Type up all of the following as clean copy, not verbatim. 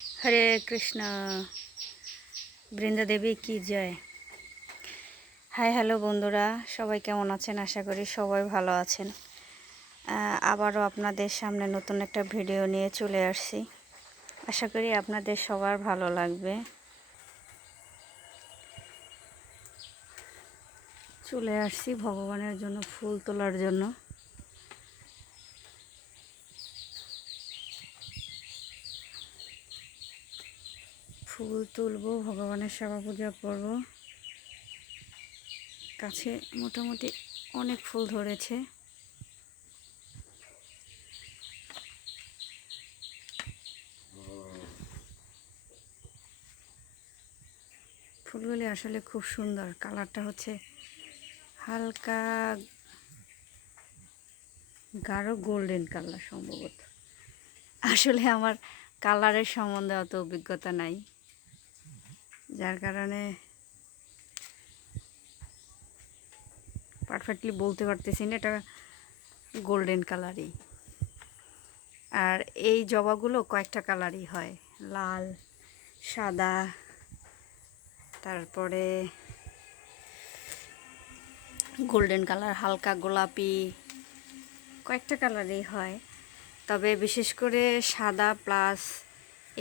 হরে কৃষ্ণ। বৃন্দা দেবী কি জয়। Hi hello বন্ধুরা, সবাই কেমন আছেন? আশা করি সবাই ভালো আছেন। আবারও আপনাদের সামনে নতুন একটা ভিডিও নিয়ে চলে আসছি। আশা করি আপনাদের সবার ভালো লাগবে। চলে আসছি ভগবানের জন্য ফুল তোলার জন্য। ফুল তুলবো, ভগবানের সেবা পূজা করব। কাছে মোটামুটি অনেক ফুল ধরেছে। ফুলগুলি আসলে খুব সুন্দর। কালারটা হচ্ছে হালকা গাঢ় গোল্ডেন কালার সম্ভবত। আসলে আমার কালারের সম্বন্ধে অত অভিজ্ঞতা নাই, যার কারণে পারফেক্টলি বলতে পারতেছি না এটা গোল্ডেন কালারই। আর এই জবাগুলো কয়েকটা কালারই হয়, লাল, সাদা, তারপরে গোল্ডেন কালার, হালকা গোলাপি, কয়েকটা কালারই হয়। তবে বিশেষ করে সাদা প্লাস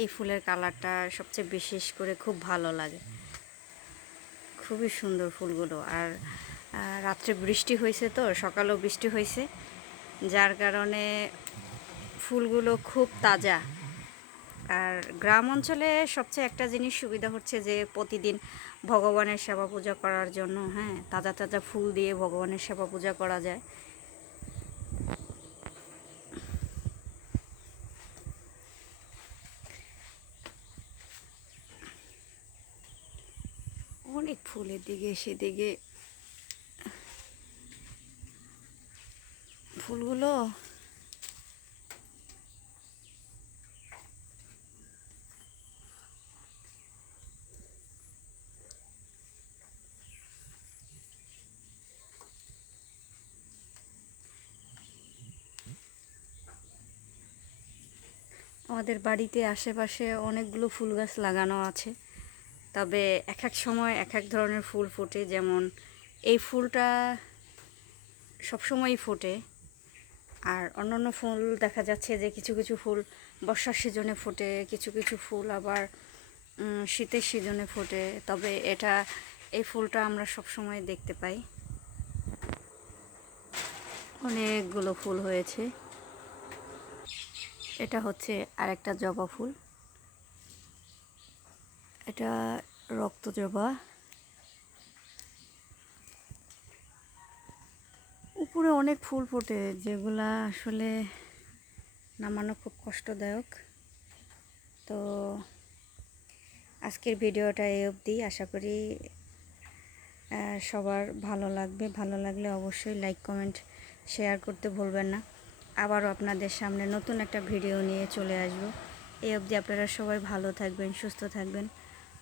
এই ফুলের কালারটা সবচেয়ে বিশেষ করে খুব ভালো লাগে। খুবই সুন্দর ফুলগুলো। আর রাত্রে বৃষ্টি হয়েছে, তো সকালেও বৃষ্টি হয়েছে, যার কারণে ফুলগুলো খুব তাজা। আর গ্রাম অঞ্চলে সবচেয়ে একটা জিনিস সুবিধা হচ্ছে যে প্রতিদিন ভগবানের সেবা পূজা করার জন্য তাজা তাজা ফুল দিয়ে ভগবানের সেবা পূজা করা যায়। অনেক ফুলের দিকে সেদিকে ফুলগুলো আমাদের বাড়িতে আশেপাশে অনেকগুলো ফুল গাছ লাগানো আছে। তবে এক এক সময় এক এক ধরনের ফুল ফোটে। যেমন এই ফুলটা সবসময়ই ফোটে। আর অন্যান্য ফুল দেখা যাচ্ছে যে কিছু কিছু ফুল বর্ষার সিজনে ফোটে, কিছু কিছু ফুল আবার শীতের সিজনে ফোটে। তবে এই ফুলটা আমরা সবসময় দেখতে পাই। অনেকগুলো ফুল হয়েছে। এটা হচ্ছে আরেকটা জবা ফুল, এটা রক্ত জবা। উপরে অনেক ফুল ফোটে, যেগুলা আসলে নামানো খুব কষ্টদায়ক। তো আজকের ভিডিওটা এই অবধি। আশা করি সবার ভালো লাগবে। ভালো লাগলে অবশ্যই লাইক, কমেন্ট, শেয়ার করতে ভুলবেন না। আবারও আপনাদের সামনে নতুন একটা ভিডিও নিয়ে চলে আসব। এই অবধি আপনারা সবাই ভালো থাকবেন, সুস্থ থাকবেন।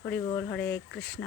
হরি বল, হরে কৃষ্ণ।